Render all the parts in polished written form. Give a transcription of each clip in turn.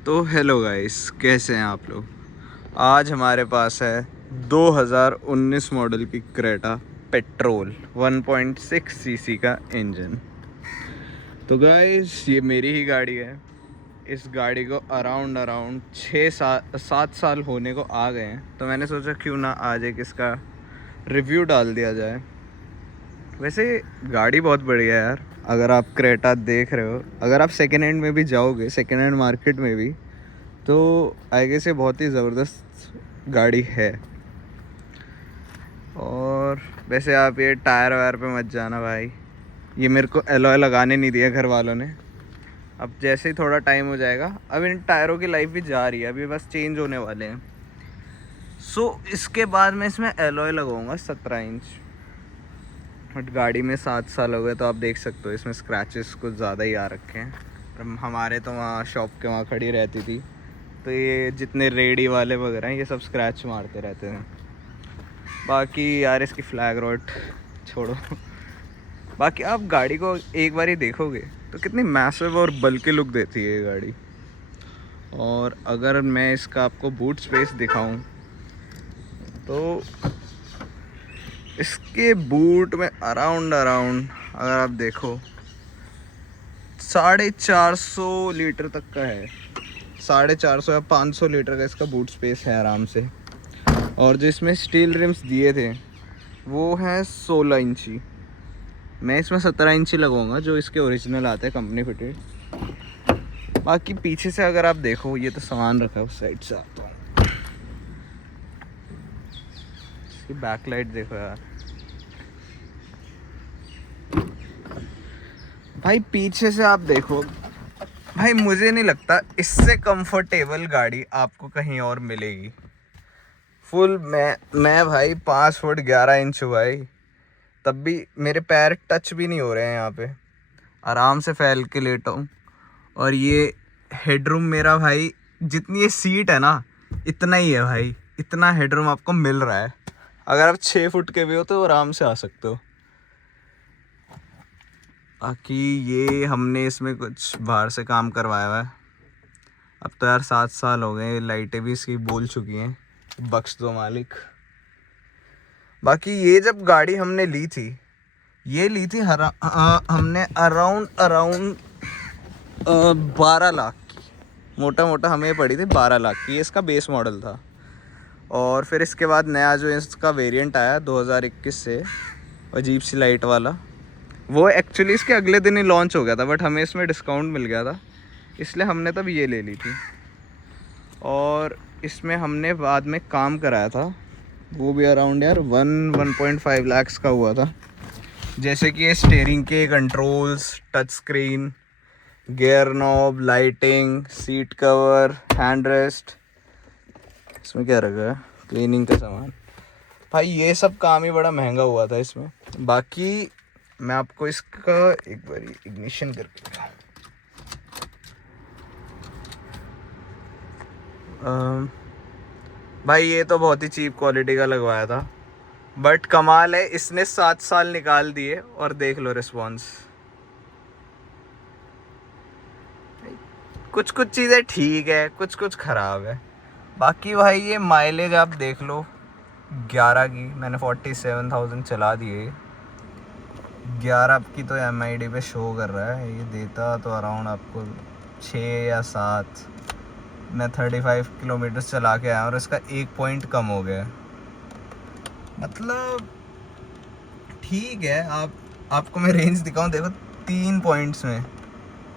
तो hello guys, कैसे हैं आप लोग। आज हमारे पास है 2019 मॉडल की क्रेटा पेट्रोल 1.6 सीसी का इंजन। तो गाइस ये मेरी ही गाड़ी है। इस गाड़ी को अराउंड 6-7 साल होने को आ गए हैं, तो मैंने सोचा क्यों ना आज एक इसका रिव्यू डाल दिया जाए। वैसे गाड़ी बहुत बढ़िया है यार। अगर आप क्रेटा देख रहे हो, अगर आप सेकेंड हैंड में भी जाओगे, सेकेंड हैंड मार्केट में भी, तो आई गेस ये बहुत ही ज़बरदस्त गाड़ी है। और वैसे आप ये टायर वायर पे मत जाना भाई, ये मेरे को एलॉय लगाने नहीं दिया घर वालों ने। अब जैसे ही थोड़ा टाइम हो जाएगा, अब इन टायरों की लाइफ भी जा रही है, अभी बस चेंज होने वाले हैं। इसके बाद मैं इसमें एलॉय लगाऊंगा 17 इंच। बट गाड़ी में 7 साल हो गए, तो आप देख सकते हो इसमें स्क्रैचेस कुछ ज़्यादा ही आ रखे हैं। हमारे तो वहाँ शॉप के वहाँ खड़ी रहती थी, तो ये जितने रेडी वाले वगैरह हैं ये सब स्क्रैच मारते रहते हैं। बाकी यार इसकी फ्लैग रॉड छोड़ो। बाकी आप गाड़ी को एक बार ही देखोगे तो कितनी मैसिव और बल्कि लुक देती है ये गाड़ी। और अगर मैं इसका आपको बूट स्पेस दिखाऊं तो इसके बूट में अराउंड अगर आप देखो 450 लीटर तक का है। 450 या 500 लीटर का इसका बूट स्पेस है आराम से। और जो इसमें स्टील रिम्स दिए थे वो हैं 16 इंची। मैं इसमें 17 इंची लगाऊंगा जो इसके ओरिजिनल आते हैं कंपनी फिटेड। बाकी पीछे से अगर आप देखो, ये तो सामान रखा है, उस साइड से आता हूँ। इसकी बैकलाइट देखो यार भाई, पीछे से आप देखो भाई, मुझे नहीं लगता इससे कंफर्टेबल गाड़ी आपको कहीं और मिलेगी। फुल मैं भाई 5 फुट 11 इंच हूँ भाई, तब भी मेरे पैर टच भी नहीं हो रहे हैं यहाँ पे। आराम से फैल के लेटा हूँ। और ये हेडरूम मेरा भाई, जितनी ये सीट है ना इतना ही है भाई, इतना हेडरूम आपको मिल रहा है। अगर आप 6 फुट के भी हो तो आराम से आ सकते हो। बाकी ये हमने इसमें कुछ बाहर से काम करवाया हुआ है। अब तो यार 7 साल हो गए, लाइटें भी इसकी बोल चुकी हैं, बख्श दो मालिक। बाकी ये जब गाड़ी हमने ली थी, ये ली थी हमने अराउंड 12 लाख की, मोटा मोटा हमें पड़ी थी 12 लाख की। ये इसका बेस मॉडल था। और फिर इसके बाद नया जो इसका वेरिएंट आया 2021 से, अजीब सी लाइट वाला, वो एक्चुअली इसके अगले दिन ही लॉन्च हो गया था, बट हमें इसमें डिस्काउंट मिल गया था, इसलिए हमने तब ये ले ली थी। और इसमें हमने बाद में काम कराया था, वो भी अराउंड यार 1.5 लाख का हुआ था। जैसे कि ये स्टीयरिंग के controls, touch screen, gear knob, lighting, seat cover, hand rest, इसमें क्या रखा है, क्लीनिंग का सामान। भाई ये सब काम ही बड़ा महंगा हुआ था इसमें। बाकी मैं आपको इसका एक बार इग्निशन करके दिखाऊं। भाई ये तो बहुत ही चीप क्वालिटी का लगवाया था, बट कमाल है, इसने 7 साल निकाल दिए। और देख लो रिस्पॉन्स, कुछ कुछ चीज़ें ठीक है, कुछ कुछ ख़राब है। बाकी भाई ये माइलेज आप देख लो, 11 की, मैंने 47,000 चला दिए। 11 की तो MID पे शो कर रहा है, ये देता तो अराउंड आपको 6 या 7। मैं 35 किलोमीटर चला के आया और इसका 1 पॉइंट कम हो गया। मतलब ठीक है। आपको मैं रेंज दिखाऊं, देखो 3 पॉइंट्स में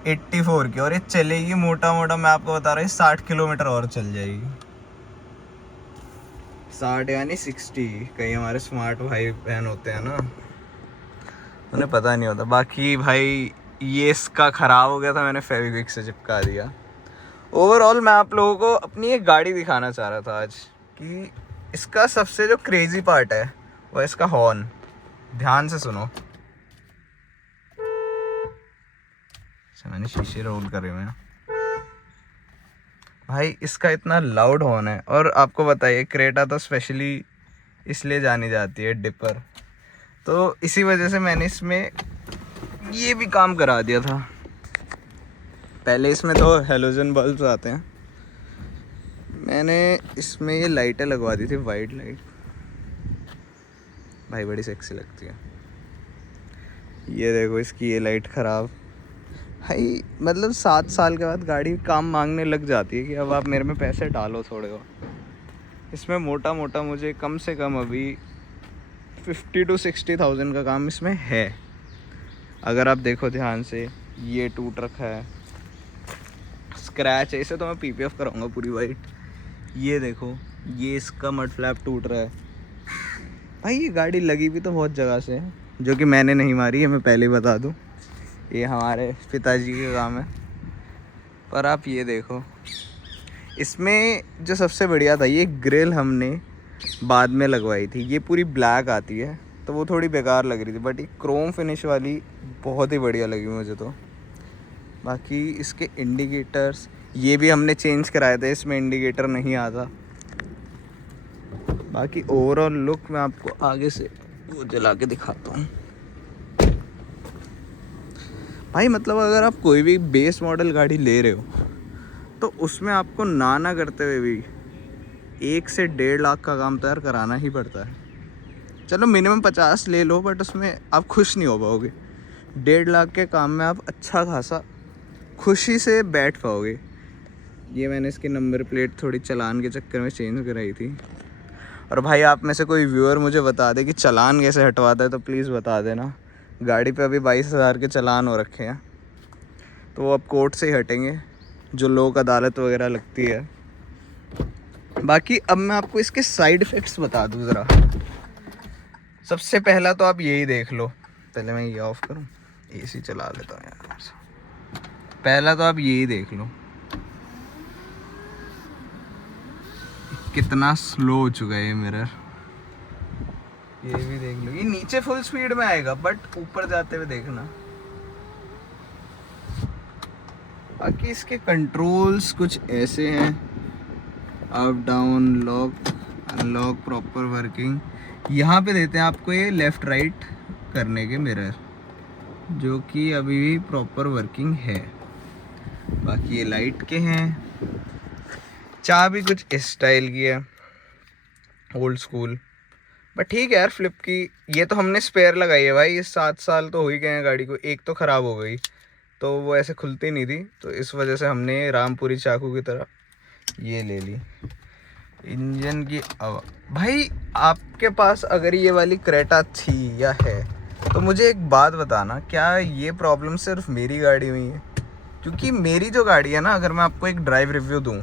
84 की, और ये चलेगी मोटा मोटा, मैं आपको बता रहा हूँ 60 किलोमीटर और चल जाएगी। 60 यानी 60। कई हमारे स्मार्ट भाई बहन होते हैं ना, उन्हें पता नहीं होता। बाकी भाई ये इसका ख़राब हो गया था, मैंने फेविक्विक से चिपका दिया। ओवरऑल मैं आप लोगों को अपनी एक गाड़ी दिखाना चाह रहा था आज, कि इसका सबसे जो क्रेज़ी पार्ट है वो है इसका हॉर्न। ध्यान से सुनो। अच्छा, मैंने शीशे रोल करे हुए हैं भाई, इसका इतना लाउड हॉर्न है। और आपको बताइए, क्रेटा तो स्पेशली इसलिए जानी जाती है डिपर, तो इसी वजह से मैंने इसमें ये भी काम करा दिया था। पहले इसमें तो हेलोजन बल्ब्स आते हैं, मैंने इसमें ये लाइटें लगवा दी थी, वाइट लाइट भाई, बड़ी सेक्सी लगती है। ये देखो इसकी ये लाइट ख़राब भाई। मतलब 7 साल के बाद गाड़ी काम मांगने लग जाती है कि अब आप मेरे में पैसे डालो थोड़े और। इसमें मोटा मोटा मुझे कम से कम अभी 50 to 60,000 का काम इसमें है। अगर आप देखो ध्यान से, ये टूट रखा है, स्क्रैच है, इसे तो मैं पीपीएफ कराऊंगा पूरी वाइट। ये देखो, ये इसका मड फ्लैप टूट रहा है भाई। ये गाड़ी लगी भी तो बहुत जगह से है, जो कि मैंने नहीं मारी है, मैं पहले ही बता दूं। ये हमारे पिताजी का काम है। पर आप ये देखो, इसमें जो सबसे बढ़िया था, ये ग्रिल हमने बाद में लगवाई थी। ये पूरी ब्लैक आती है तो वो थोड़ी बेकार लग रही थी, बट ये क्रोम फिनिश वाली बहुत ही बढ़िया लगी मुझे तो। बाकी इसके इंडिकेटर्स ये भी हमने चेंज कराए थे, इसमें इंडिकेटर नहीं आता। बाकी ओवरऑल लुक मैं आपको आगे से वो जला के दिखाता हूँ भाई। मतलब अगर आप कोई भी बेस मॉडल गाड़ी ले रहे हो तो उसमें आपको ना करते हुए भी 1 से 1.5 लाख का काम तो यार कराना ही पड़ता है। चलो मिनिमम 50 ले लो, बट उसमें आप खुश नहीं हो पाओगे। 1.5 लाख के काम में आप अच्छा खासा खुशी से बैठ पाओगे। ये मैंने इसकी नंबर प्लेट थोड़ी चालान के चक्कर में चेंज कराई थी। और भाई आप में से कोई व्यूअर मुझे बता दे कि चालान कैसे हटवाता है तो प्लीज़ बता देना। गाड़ी पे अभी 22,000 के चालान हो रखे हैं, तो वो अब कोर्ट से ही हटेंगे, जो लोक अदालत वगैरह लगती है। बाकी अब मैं आपको इसके साइड इफ़ेक्ट्स बता दूँ ज़रा। सबसे पहला तो आप यही देख लो। पहले मैं ये ऑफ़ करूँ, एसी चला लेता हूँ यार। पहला तो आप यही देख लो कितना स्लो हो चुका है ये मिरर। ये भी देख लो, ये नीचे फुल स्पीड में आएगा, बट ऊपर जाते हुए देखना। बाकी इसके कंट्रोल्स कुछ ऐसे हैं, up down, lock, unlock, proper working. यहाँ पे देते हैं आपको ये लेफ़्ट राइट करने के मिरर, जो कि अभी भी प्रॉपर वर्किंग है। बाकी ये लाइट के हैं। चाबी कुछ इस स्टाइल की है, ओल्ड स्कूल, बट ठीक है यार। फ्लिप की ये तो हमने स्पेयर लगाई है भाई। ये 7 साल तो हो ही गए हैं गाड़ी को। एक तो ख़राब हो गई तो वो ऐसे खुलती नहीं थी, तो इस वजह से हमने रामपुरी चाकू की तरह ये ले ली। इंजन की भाई आपके पास अगर ये वाली क्रेटा थी या है तो मुझे एक बात बताना, क्या ये प्रॉब्लम सिर्फ मेरी गाड़ी में ही है? क्योंकि मेरी जो गाड़ी है ना, अगर मैं आपको एक ड्राइव रिव्यू दूँ,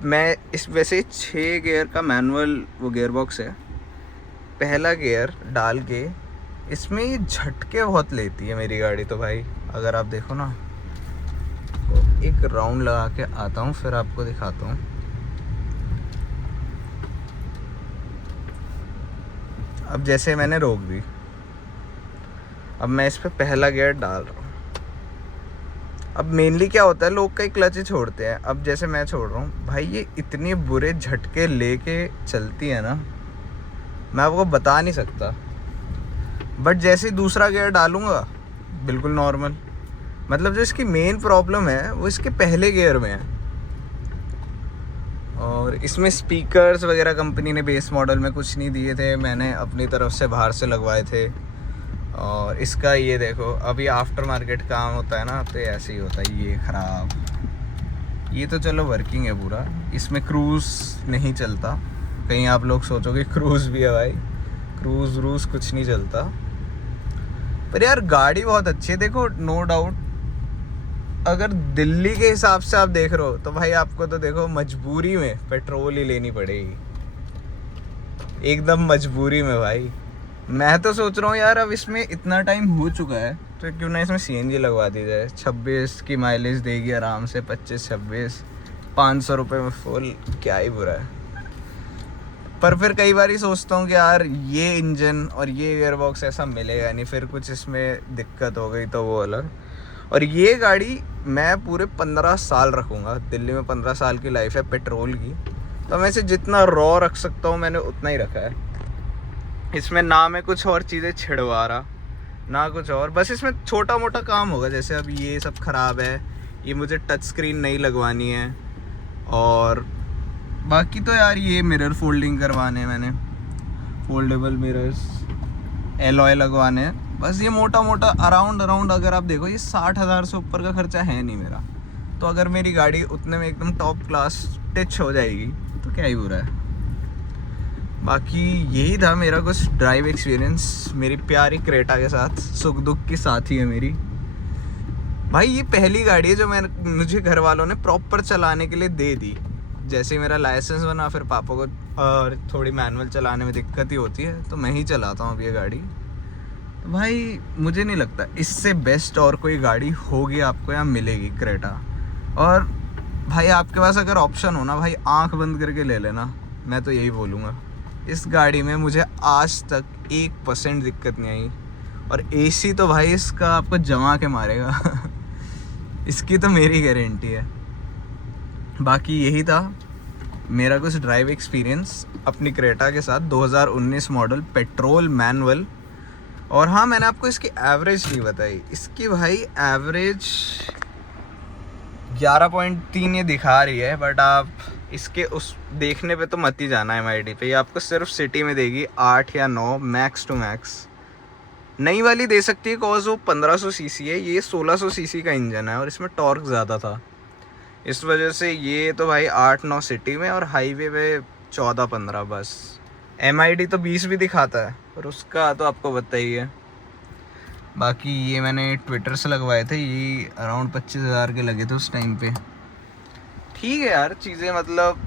मैं इस वैसे 6 गियर का मैनुअल वो गियर बॉक्स है। पहला गियर डाल के इसमें ये झटके बहुत लेती है मेरी गाड़ी तो भाई। अगर आप देखो ना, तो एक राउंड लगा के आता हूँ फिर आपको दिखाता हूँ। अब जैसे मैंने रोक दी, अब मैं इस पे पहला गियर डाल रहा हूँ। अब मेनली क्या होता है, लोग कई क्लच ही छोड़ते हैं। अब जैसे मैं छोड़ रहा हूँ भाई, ये इतने बुरे झटके लेके चलती है ना, मैं आपको बता नहीं सकता। बट जैसे ही दूसरा गियर डालूँगा बिल्कुल नॉर्मल। मतलब जो इसकी मेन प्रॉब्लम है वो इसके पहले गियर में है। और इसमें स्पीकर्स वगैरह कंपनी ने बेस मॉडल में कुछ नहीं दिए थे, मैंने अपनी तरफ से बाहर से लगवाए थे। और इसका ये देखो, अभी आफ्टर मार्केट काम होता है ना, तो ऐसे ही होता है। ये ख़राब। ये तो चलो वर्किंग है पूरा, इसमें क्रूज़ नहीं चलता। कहीं आप लोग सोचोगे क्रूज़ भी है भाई, क्रूज़ व्रूज़ कुछ नहीं चलता। पर यार गाड़ी बहुत अच्छी है। देखो नो डाउट, अगर दिल्ली के हिसाब से आप देख रहे हो तो भाई आपको तो देखो मजबूरी में पेट्रोल ही लेनी पड़ेगी, एकदम मजबूरी में भाई। मैं तो सोच रहा हूँ यार, अब इसमें इतना टाइम हो चुका है तो क्यों ना इसमें सीएनजी लगवा दी जाए। 26 की माइलेज देगी आराम से, 25-26, 500 रुपये में फुल, क्या ही बुरा है। पर फिर कई बार ही सोचता हूँ कि यार ये इंजन और ये गियरबॉक्स ऐसा मिलेगा नहीं, फिर कुछ इसमें दिक्कत हो गई तो वो अलग। और ये गाड़ी मैं पूरे 15 साल रखूँगा। दिल्ली में 15 साल की लाइफ है पेट्रोल की, तो मैं इसे जितना रॉ रख सकता हूँ मैंने उतना ही रखा है। इसमें ना मैं कुछ और चीज़ें छिड़वा रहा ना कुछ और, बस इसमें छोटा मोटा काम होगा। जैसे अब ये सब ख़राब है, ये मुझे टच स्क्रीन नहीं लगवानी है, और बाकी तो यार ये मिरर फोल्डिंग करवाने हैं मैंने, फोल्डेबल मिरर्स, एलॉय लगवाने हैं बस। ये मोटा मोटा अराउंड अगर आप देखो ये 60,000 से ऊपर का खर्चा है नहीं मेरा। तो अगर मेरी गाड़ी उतने में एकदम टॉप क्लास टच हो जाएगी तो क्या ही बुरा है। बाकी यही था मेरा कुछ ड्राइव एक्सपीरियंस मेरी प्यारी क्रेटा के साथ, सुख दुख की साथी है मेरी भाई। ये पहली गाड़ी है जो मुझे घर वालों ने प्रॉपर चलाने के लिए दे दी। जैसे ही मेरा लाइसेंस बना फिर पापा को और थोड़ी मैनुअल चलाने में दिक्कत ही होती है तो मैं ही चलाता हूँ अब ये गाड़ी। तो भाई मुझे नहीं लगता इससे बेस्ट और कोई गाड़ी होगी आपको या मिलेगी क्रेटा। और भाई आपके पास अगर ऑप्शन हो ना भाई, आंख बंद करके ले लेना, मैं तो यही बोलूँगा। इस गाड़ी में मुझे आज तक 1% दिक्कत नहीं आई। और एसी तो भाई इसका आपको जमा के मारेगा इसकी तो मेरी गारंटी है। बाकी यही था मेरा कुछ ड्राइव एक्सपीरियंस अपनी क्रेटा के साथ, 2019 मॉडल पेट्रोल मैनुअल। और हाँ, मैंने आपको इसकी एवरेज नहीं बताई। इसकी भाई एवरेज 11.3 ये दिखा रही है, बट आप इसके उस देखने पे तो मत ही जाना MID पे। ये आपको सिर्फ सिटी में देगी 8 या 9 मैक्स टू मैक्स। नई वाली दे सकती है कॉज वो 1500 सीसी है, ये 1600 सीसी का इंजन है और इसमें टॉर्क ज़्यादा था। इस वजह से ये तो भाई 8-9 सिटी में और हाईवे पे 14-15 बस। MID तो 20 भी दिखाता है और उसका तो आपको पता ही है। बाकी ये मैंने ट्विटर से लगवाए थे, ये अराउंड 25,000 के लगे थे उस टाइम पे। ठीक है यार चीज़ें, मतलब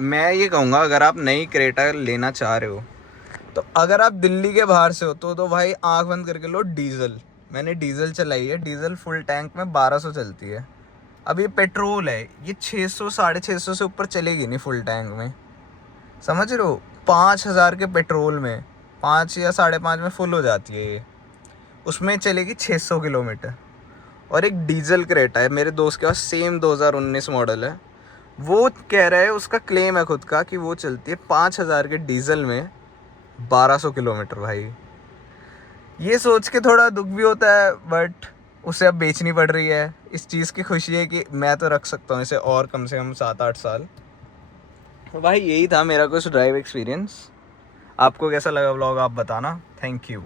मैं ये कहूँगा अगर आप नई क्रेटा लेना चाह रहे हो तो अगर आप दिल्ली के बाहर से हो तो भाई आंख बंद करके लो डीजल। मैंने डीजल चलाई है, डीजल फुल टैंक में 1200 चलती है। अब ये पेट्रोल है, ये 600 650 से ऊपर चलेगी नहीं फुल टैंक में, समझ रहे हो। 5,000 के पेट्रोल में 5 या 5.5 में फुल हो जाती है ये, उसमें चलेगी 600 किलोमीटर। और एक डीजल क्रेटा है मेरे दोस्त के पास, सेम 2019 मॉडल है, वो कह रहा है, उसका क्लेम है खुद का कि वो चलती है 5,000 के डीजल में 1200 किलोमीटर। भाई ये सोच के थोड़ा दुख भी होता है, बट उसे अब बेचनी पड़ रही है। इस चीज़ की खुशी है कि मैं तो रख सकता हूँ इसे और कम से कम 7-8 साल। तो भाई यही था मेरा कुछ ड्राइव एक्सपीरियंस। आपको कैसा लगा व्लॉग आप बताना। Thank you.